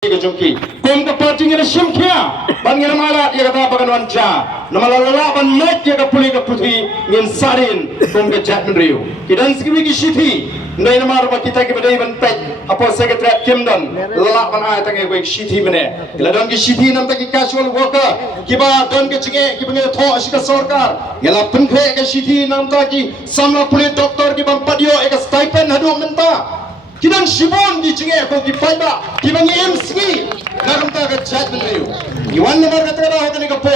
Kejungki, kom ke parti ngene simkia, ban ngene malat ya kata bagan wanca, nama lalala ban mat ya kapuli kaputi ngin sarin kom ke jat menriu. Kidan sekiwi kisiti, ndai nama arba kita ke badai ban pet, apa sekretariat kimdan, lalak ban ay tangai kuik siti mene. Kila don kisiti nam taki casual worker, kiba don ke cenge kiba ngene tho asika sarkar, yala penkhe ke siti nam taki samla puli doktor ki ban padio eka stipend hadu menta. Kidang Shibon di cenge ko ki paiba ki bangi MC naramta ka chat menriu iwan namar ka tara ho ka ni ka po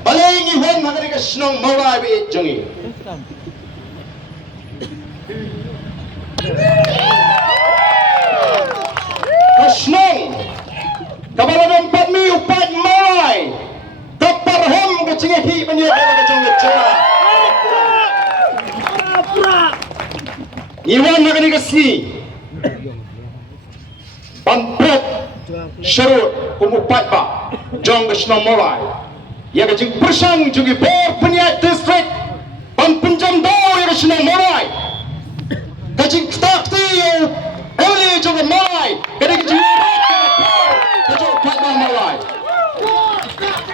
balai iwan ha ka ni ka snong Mawlai be jongi ka snong kabaladong patmi upat Mawlai kaparham ka cenge hi bangi ka jongi chara iwan ha ka ni ka si Pampret syarut kumupat ba jong kesna Mawlai ya kajing persang jugi bor penyat distrik pan penjam do ya kesna Mawlai kajing takti ya eli jong Mawlai kajing kajing pat ba Mawlai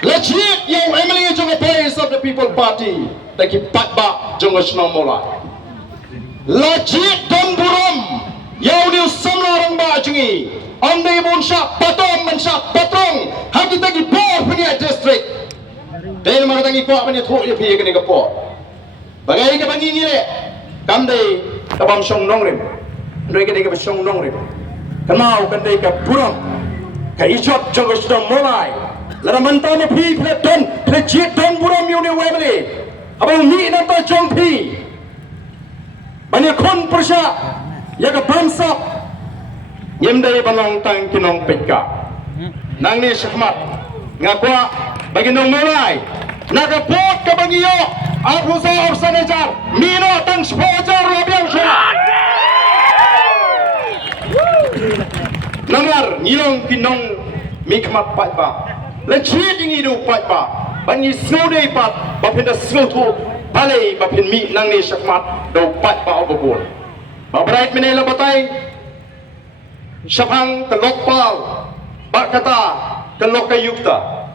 legit yang Emily jong place of the people party taki pat ba jong kesna Mawlai legit dan buram yau ni semua orang bajungi Anda pun syak patong mensyak patong haki tagi bor punya distrik dan mana tangi kuat punya thuk dia pergi ke por bagai ke bangi ni le kandai tabam song nong rim ndoi ke ke song nong rim kenau kandai ke buram ke ijot jong ke Mawlai lara manta me phi phle jit don buram yu ni wemle abang ni na ta jong phi banyak kon persya ya ke bangsa Ngim dari balong Tang ki Nong Peitkai nang ni syahmat ngakwa bagi Nong Mawlai nakapot ka bangiyo abusa orsanejar mino tang spojar labiang syah nangar ngilong ki Nong mikmat patba lechit ngidu patba bangi snode pat bapinda slutu balai bapin mi nang ni syahmat do patba obobol babrait menela batai Syabang ke lokal, bak kata ke Lokayukta.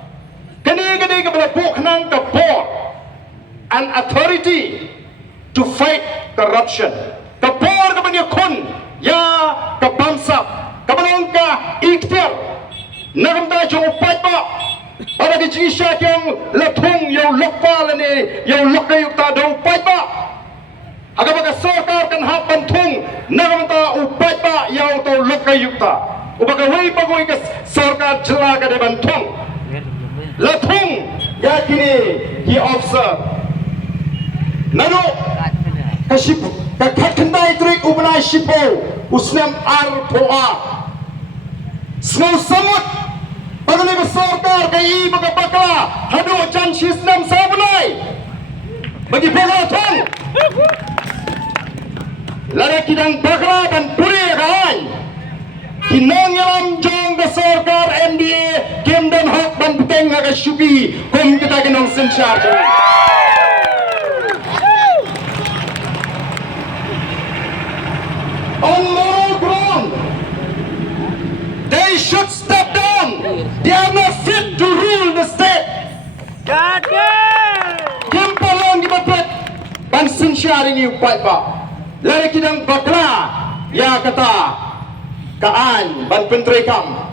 Kini kepada buk nang ke board an authority to fight corruption. Ke board ke banyak kun ya ke bangsa, ke banyak ke ikhtiar. Nak minta jauh upat bak. Pada dijisyak yang letung yang lokal ini, yang Lokayukta do upat bak. Agar bagi sarkar kan hak bantung nagamta upat ba yaw to Lokayukta ubaga way pagoi ka sarkar jelaga de bantung latung ya kini hi officer nano kasip ka khatndai trik ubnai shipo usnam ar poa snow samut bagale ka sarkar kai baga bakla hadu chan shisnam sabnai bagi pelatung Lara kidang bakra dan puri kawan kinang yalam jong ke sarkar MDA kem dan hak dan peteng agak syuki kum kita kinong sensar on moral ground they should step down they are not fit to rule the state kem palong gibapet ban sensar ini upat pak Lari kidang bakla ya kata kaan ban penteri kam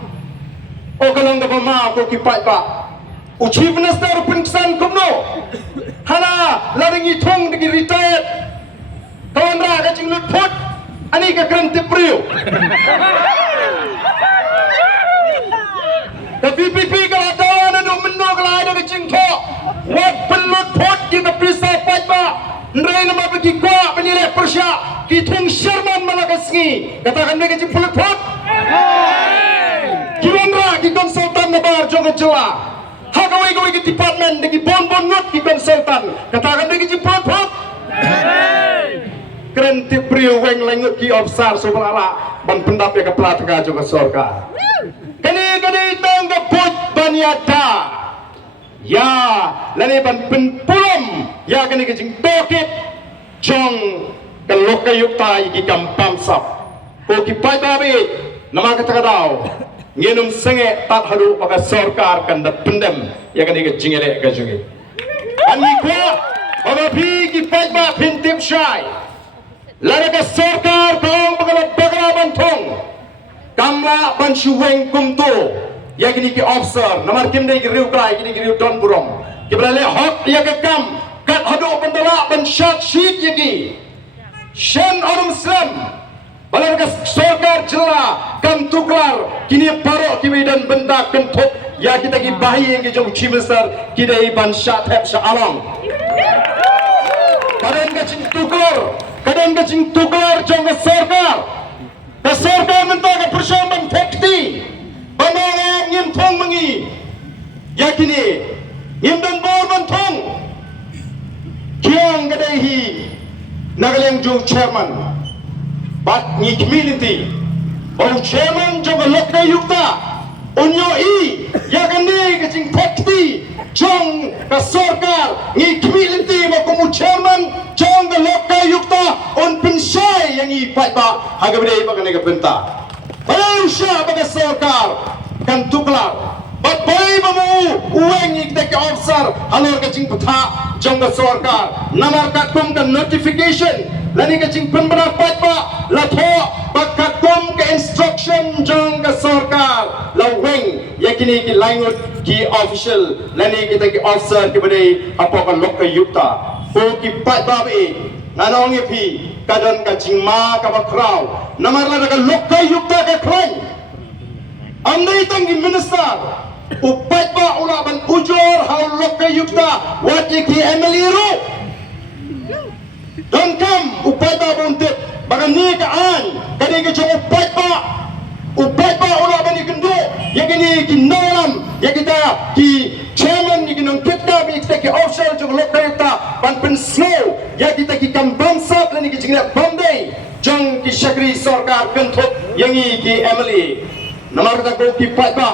o kalong da ma ko kipat pa o chief minister pensan kumno hana lari ngithong de retired kawan ra ka jinglut phut ani ka krante priu ka PPP ka tawa na do menno ka ada ka jingtho wat pelut phut ki ka prisa pat ba Ndrai nama bagi kuat penilai persya Kitung Sherman Malakasngi Katakan mereka jemput pot Kirandra ki konsultan nabar jonga jela Hagawai ki department Degi bon ngut ki konsultan Katakan mereka jemput pot Keren tipriu weng lengut ki ofsar Sobrala Ban pendap ya ke pelatga jonga sorka Kani tangga pot banyata Ya, lani ban penpulam ya kini kejing tokit jong ke Lokayukta iki kampam sap. Ko ki pai babi nama kata kadau ngenum senge tat halu pakai sorkar kan dat pendem ya kan ke jingere ke jungi ani ko baba bi ki pajba phintip shai lara ka sorkar tong bagala bantong kamla ban shuweng kumto ya kini ki officer namar kim dei ki riu kai kini ki riu don burong ki brale hok ya ka kam kat hadu bandala ban shat sheet yaki shen or muslim balar ka sorkar jilla kam tuklar kini paro kimi dan benda kentuk ya kita ki bahi yang ki jong chief minister ki dei ban shat hep sha along kadang ka ching tuklar jong ka sorkar menta ka persoalan ban tekti banana ngim thong mangi ya kini ngim dan bor ban thong kiang ka dei hi nagaleng jong chairman but ni community bau chairman jong Lokayukta unyo i ya kani ke jing tekti jong ka sorkar ni community ma komu chairman jong ka Lokayukta on pinsai yang i pai ba hagabde ba kani ka benta balau sya ba ka sorkar kan tuklar but bai ba mu uweng ni ke officer halor ka jing patha jong ka sorkar namar ka kum ka notification lani ka jing penbara pai ba la tho bakat kum ke instruction jong ka sorkar la weng yakini ki langut ki official lani kita ki officer ki bade apa ka Lokayukta ko ki pai ba be nanong pi kadon ka jing ma ka ba kraw namar la ka Lokayukta ka klan andai tangi minister upai ba ula ban ujor hal Lokayukta wati ki Emily ro don't come upai ba buntit bagan ni ka an kadi ke jong upai ba ula ban ikendo yakini ki nalam yakita ki chairman ni kinong kitta bi kita ki official jong Lokayukta ban pen snow yakita ki kambam sap lani ki jingna Bombay jong ki shakri sorkar kenthuk yangi ki Emily namar ta ko ki pai ba